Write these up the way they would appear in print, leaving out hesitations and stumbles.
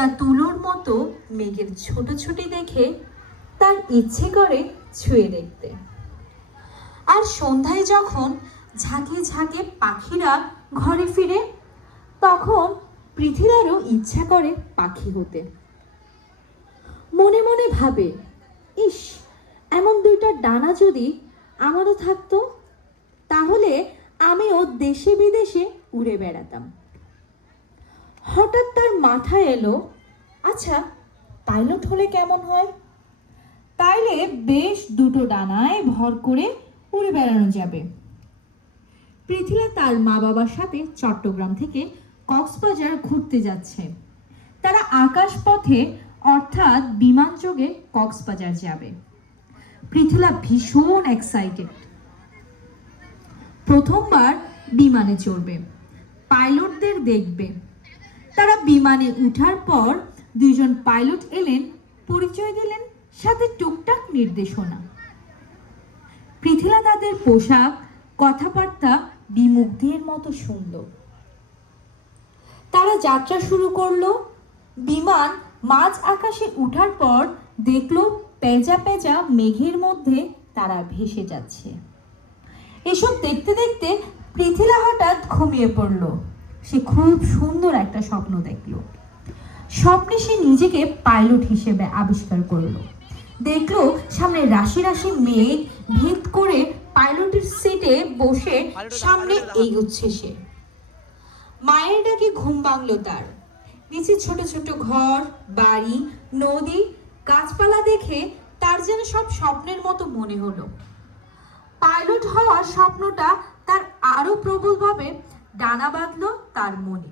ভেজা তুলোর মতো মেঘের ছোট ছুটি দেখে তার ইচ্ছে করে ছুঁয়ে দেখতে। আর সন্ধ্যায় যখন ঝাঁকে ঝাঁকে পাখিরা ঘরে ফিরে, তখন পৃথিবীরও ইচ্ছা করে পাখি হতে। মনে মনে ভাবে, ইস, এমন দুইটা ডানা যদি আমারও থাকতো, তাহলে আমিও দেশে বিদেশে উড়ে বেড়াতাম। হঠাৎ তার মাথায় এলো, আচ্ছা, পাইলট হলে কেমন হয়? তাইলে বেশ দুটো ডানায় ভর করে উড়ে বেড়ানো যাবে। পৃথিলা তার মা বাবার সাথে চট্টগ্রাম থেকে কক্সবাজার ঘুরতে যাচ্ছে। তারা আকাশপথে অর্থাৎ বিমান যোগে কক্সবাজার যাবে। পৃথিলা ভীষণ এক্সাইটেড। প্রথমবার বিমানে চড়বে, পাইলটদের দেখবে। তারা বিমানে উঠার পর দুইজন পাইলট এলেন, পরিচয় দিলেন, সাথে টুকটাক নির্দেশনা। পৃথিলা তাদের পোশাক, কথাবার্তা বিমুগ্ধের মতো সুন্দর। তারা যাত্রা শুরু করলো। বিমান মাঝ আকাশে উঠার পর দেখলো পেঁজা পেঁজা মেঘের মধ্যে তারা ভেসে যাচ্ছে। এসব দেখতে দেখতে পৃথিলা হঠাৎ ঘুমিয়ে পড়ল। সে খুব সুন্দর একটা স্বপ্ন দেখল। স্বপ্নে সে নিজেকে পাইলট হিসেবে আবিষ্কার করলো। দেখলো সামনে রাশি রাশি মেঘ ভেদ করে পাইলটের সিটে বসে সামনে এগোচ্ছে সে। মায়ের ডাকে ঘুম ভাঙলো তার। নিচে ছোট ছোট ঘর, বাড়ি, নদী, গাছপালা দেখে তার যেন সব স্বপ্নের মতো মনে হলো। পাইলট হওয়ার স্বপ্নটা তার আরো প্রবলভাবে ডানা বাঁধলো তার মনে।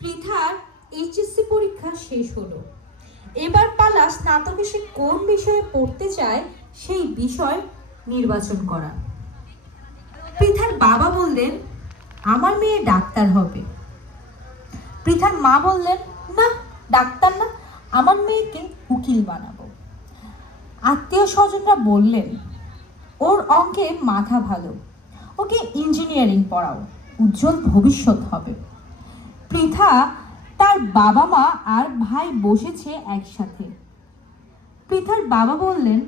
পৃথার এইচএসসি পরীক্ষা শেষ হলো। এবার পালা স্নাতকে সে কোন বিষয়ে পড়তে চায় সেই বিষয় নির্বাচন করা। পৃথার বাবা বললেন, আমার মেয়ে ডাক্তার হবে। পৃথার মা বললেন, না, ডাক্তার না, আমার মেয়েকে উকিল বানাবো। আত্মীয় স্বজনরা বললেন, ওর অঙ্কে মাথা ভালো, ওকে ইঞ্জিনিয়ারিং পড়াও, উজ্জ্বল ভবিষ্যৎ হবে। পৃথা, তার বাবা মা আর ভাই বসেছে একসাথে। পৃথার বাবা বললেন,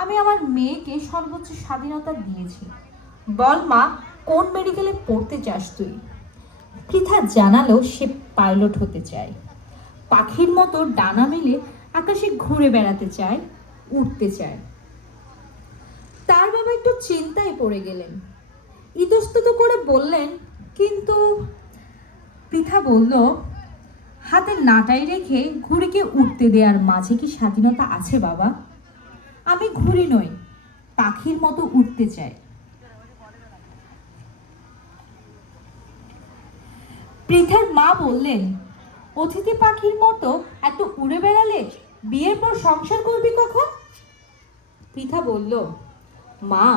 আমি আমার মেয়েকে সর্বোচ্চ স্বাধীনতা দিয়েছি, বল মা, কোন মেডিকেলে পড়তে চাস তুই? পৃথা জানালো সে পাইলট হতে চায়, পাখির মতো ডানা মেলে আকাশে ঘুরে বেড়াতে চায়, উঠতে চায়। তার বাবা একটু চিন্তায় পড়ে গেলেন, ইতস্তত করে বললেন, কিন্তু? পৃথা বলল, হাতে নাটাই রেখে ঘুড়িকে উঠতে দেওয়ার মাঝে কি স্বাধীনতা আছে বাবা? আমি ঘুড়ি নই, পাখির মতো উঠতে চাই। পৃথার মা বললেন, অতিথি পাখির মতো এত উড়ে বেড়ালে বিয়ের পর সংসার করবি কখন? পৃথা বলল, মা,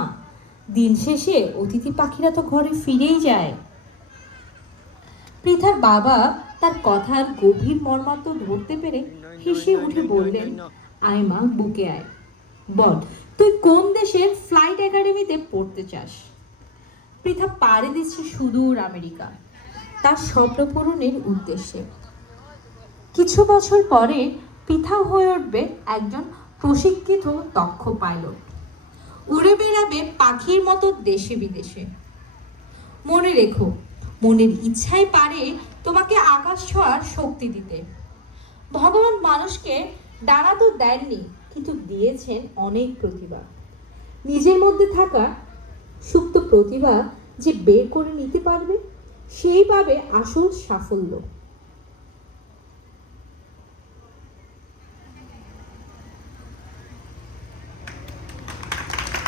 দিন শেষে অতিথি পাখিরা তো ঘরে ফিরেই যায়। পৃথার বাবা তার কথার গভীর মর্মার্থ ধরতে পেরে হেসে উঠে বললেন, আয় মা, বুকে আয়, বল তুই কোন দেশের ফ্লাইট একাডেমিতে পড়তে চাস? পৃথা পাড়ি দিচ্ছে সুদূর আমেরিকা, তার স্বপ্ন পূরণের উদ্দেশ্যে। কিছু বছর পরে পৃথা হয়ে উঠবে একজন প্রশিক্ষিত দক্ষ পাইলট। উড়ে বেড়াবে পাখির মতো দেশে বিদেশে। মনে রেখো, মনের ইচ্ছাই পারে তোমাকে আকাশ ছোঁয়ার শক্তি দিতে। ভগবান মানুষকে ডানা তো দেননি, কিন্তু দিয়েছেন অনেক প্রতিভা। নিজের মধ্যে থাকা সুপ্ত প্রতিভা যে বের করে নিতে পারবে, সেই পাবে আসল সাফল্য।